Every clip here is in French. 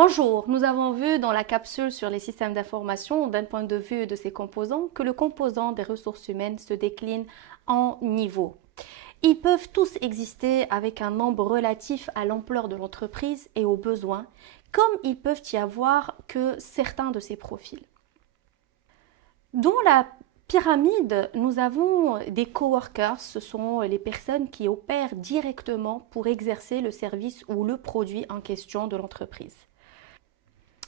Bonjour, nous avons vu dans la capsule sur les systèmes d'information d'un point de vue de ses composants que le composant des ressources humaines se décline en niveaux. Ils peuvent tous exister avec un nombre relatif à l'ampleur de l'entreprise et aux besoins, comme ils peuvent y avoir que certains de ces profils. Dans la pyramide, nous avons des coworkers, ce sont les personnes qui opèrent directement pour exercer le service ou le produit en question de l'entreprise.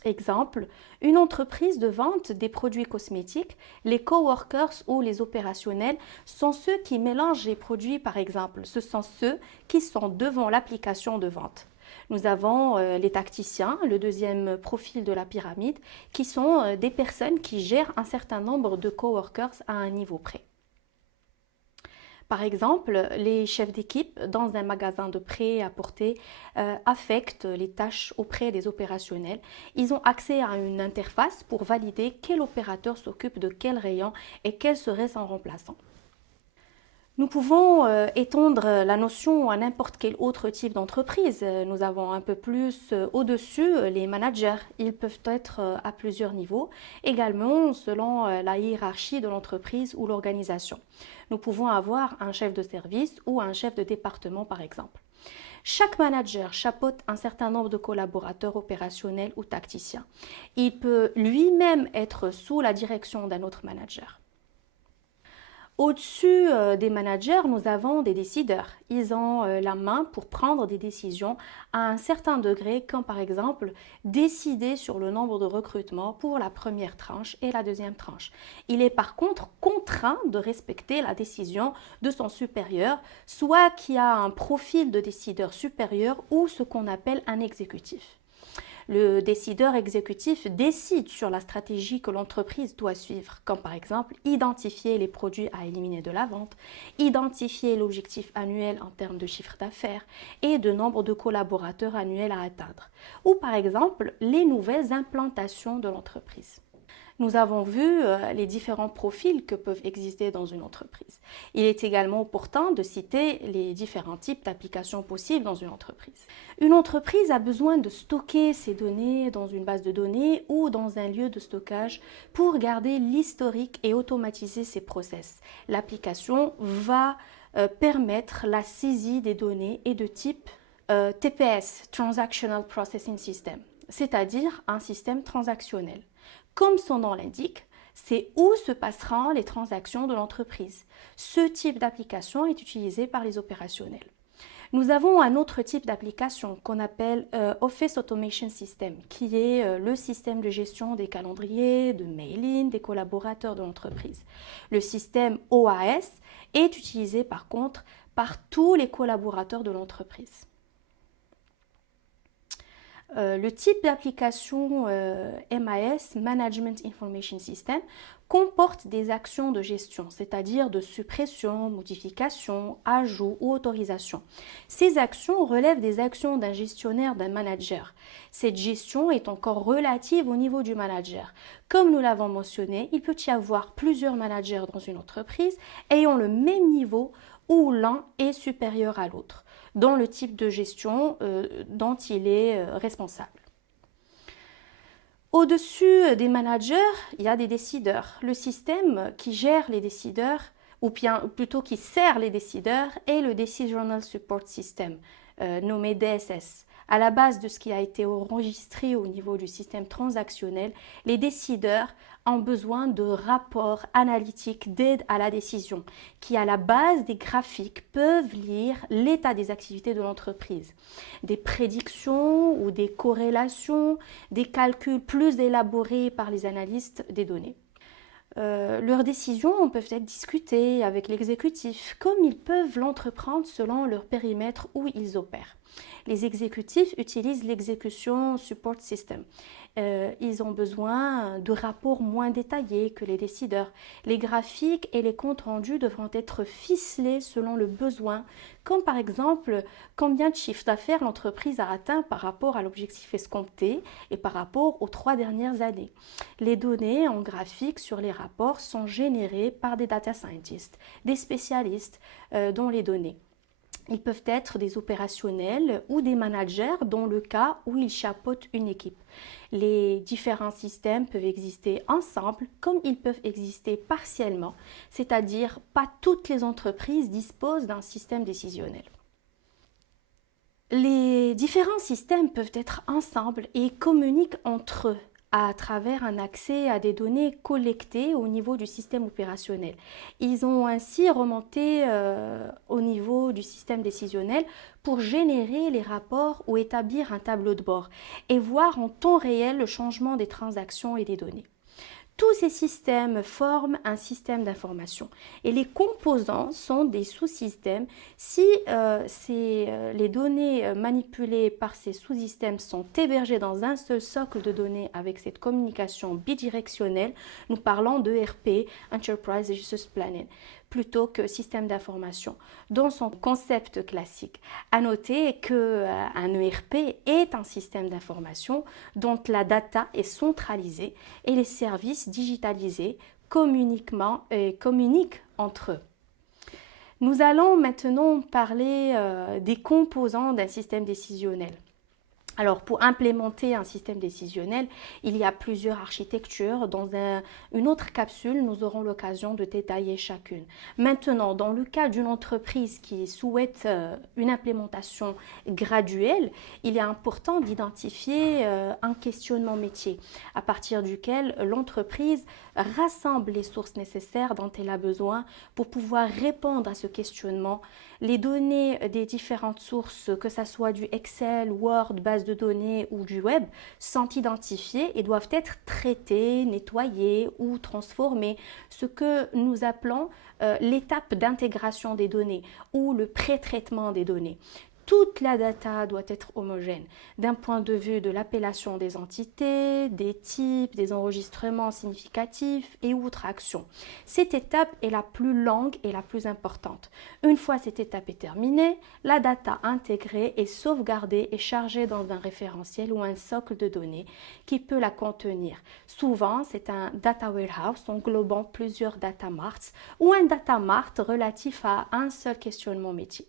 Exemple, une entreprise de vente des produits cosmétiques, les coworkers ou les opérationnels sont ceux qui mélangent les produits par exemple. Ce sont ceux qui sont devant l'application de vente. Nous avons les tacticiens, le deuxième profil de la pyramide, qui sont des personnes qui gèrent un certain nombre de coworkers à un niveau près. Par exemple, les chefs d'équipe dans un magasin de prêt-à-porter affectent les tâches auprès des opérationnels. Ils ont accès à une interface pour valider quel opérateur s'occupe de quel rayon et quel serait son remplaçant. Nous pouvons étendre la notion à n'importe quel autre type d'entreprise. Nous avons un peu plus au-dessus les managers. Ils peuvent être à plusieurs niveaux, également selon la hiérarchie de l'entreprise ou l'organisation. Nous pouvons avoir un chef de service ou un chef de département par exemple. Chaque manager chapeaute un certain nombre de collaborateurs opérationnels ou tacticiens. Il peut lui-même être sous la direction d'un autre manager. Au-dessus des managers, nous avons des décideurs. Ils ont la main pour prendre des décisions à un certain degré, comme par exemple décider sur le nombre de recrutements pour la première tranche et la deuxième tranche. Il est par contre contraint de respecter la décision de son supérieur, soit qui a un profil de décideur supérieur ou ce qu'on appelle un exécutif. Le décideur exécutif décide sur la stratégie que l'entreprise doit suivre, comme par exemple identifier les produits à éliminer de la vente, identifier l'objectif annuel en termes de chiffre d'affaires et de nombre de collaborateurs annuels à atteindre, ou par exemple les nouvelles implantations de l'entreprise. Nous avons vu les différents profils que peuvent exister dans une entreprise. Il est également opportun de citer les différents types d'applications possibles dans une entreprise. Une entreprise a besoin de stocker ses données dans une base de données ou dans un lieu de stockage pour garder l'historique et automatiser ses process. L'application va permettre la saisie des données et de type TPS, Transactional Processing System, c'est-à-dire un système transactionnel. Comme son nom l'indique, c'est où se passeront les transactions de l'entreprise. Ce type d'application est utilisé par les opérationnels. Nous avons un autre type d'application qu'on appelle Office Automation System, qui est le système de gestion des calendriers, de mailing, des collaborateurs de l'entreprise. Le système OAS est utilisé par contre par tous les collaborateurs de l'entreprise. Le type d'application MIS, Management Information System, comporte des actions de gestion, c'est-à-dire de suppression, modification, ajout ou autorisation. Ces actions relèvent des actions d'un gestionnaire, d'un manager. Cette gestion est encore relative au niveau du manager. Comme nous l'avons mentionné, il peut y avoir plusieurs managers dans une entreprise ayant le même niveau où l'un est supérieur à l'autre dans le type de gestion dont il est responsable. Au-dessus des managers, il y a des décideurs. Le système qui gère les décideurs, ou bien plutôt qui sert les décideurs, est le Decisional Support System, nommé DSS. À la base de ce qui a été enregistré au niveau du système transactionnel, les décideurs ont besoin de rapports analytiques d'aide à la décision, qui à la base des graphiques peuvent lire l'état des activités de l'entreprise, des prédictions ou des corrélations, des calculs plus élaborés par les analystes des données. Leurs décisions peuvent être discutées avec l'exécutif, comme ils peuvent l'entreprendre selon leur périmètre où ils opèrent. Les exécutifs utilisent l'exécution support system. Ils ont besoin de rapports moins détaillés que les décideurs. Les graphiques et les comptes rendus devront être ficelés selon le besoin, comme par exemple combien de chiffre d'affaires l'entreprise a atteint par rapport à l'objectif escompté et par rapport aux 3 dernières années. Les données en graphique sur les rapports sont générées par des data scientists, des spécialistes dans les données. Ils peuvent être des opérationnels ou des managers dans le cas où ils chapeautent une équipe. Les différents systèmes peuvent exister ensemble comme ils peuvent exister partiellement, c'est-à-dire pas toutes les entreprises disposent d'un système décisionnel. Les différents systèmes peuvent être ensemble et communiquent entre eux à travers un accès à des données collectées au niveau du système opérationnel. Ils ont ainsi remonté au niveau du système décisionnel pour générer les rapports ou établir un tableau de bord et voir en temps réel le changement des transactions et des données. Tous ces systèmes forment un système d'information et les composants sont des sous-systèmes. Si les données manipulées par ces sous-systèmes sont hébergées dans un seul socle de données avec cette communication bidirectionnelle, nous parlons de ERP, Enterprise Resource Planning, plutôt que système d'information, dans son concept classique. À noter qu'un ERP est un système d'information dont la data est centralisée et les services digitalisés communiquent entre eux. Nous allons maintenant parler des composants d'un système décisionnel. Alors, pour implémenter un système décisionnel, il y a plusieurs architectures. Dans une autre capsule, nous aurons l'occasion de détailler chacune. Maintenant, dans le cas d'une entreprise qui souhaite une implémentation graduelle, il est important d'identifier un questionnement métier à partir duquel l'entreprise rassemble les sources nécessaires dont elle a besoin pour pouvoir répondre à ce questionnement. Les données des différentes sources, que ce soit du Excel, Word, base de données ou du web, sont identifiées et doivent être traitées, nettoyées ou transformées, ce que nous appelons l'étape d'intégration des données ou le pré-traitement des données. Toute la data doit être homogène d'un point de vue de l'appellation des entités, des types, des enregistrements significatifs et autres actions. Cette étape est la plus longue et la plus importante. Une fois cette étape est terminée, la data intégrée est sauvegardée et chargée dans un référentiel ou un socle de données qui peut la contenir. Souvent, c'est un data warehouse englobant plusieurs data marts ou un data mart relatif à un seul questionnement métier.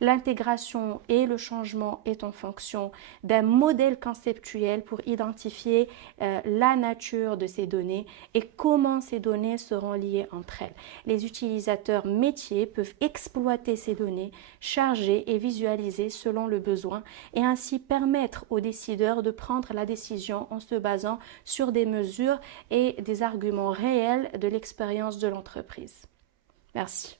L'intégration et le changement est en fonction d'un modèle conceptuel pour identifier la nature de ces données et comment ces données seront liées entre elles. Les utilisateurs métiers peuvent exploiter ces données, charger et visualiser selon le besoin et ainsi permettre aux décideurs de prendre la décision en se basant sur des mesures et des arguments réels de l'expérience de l'entreprise. Merci.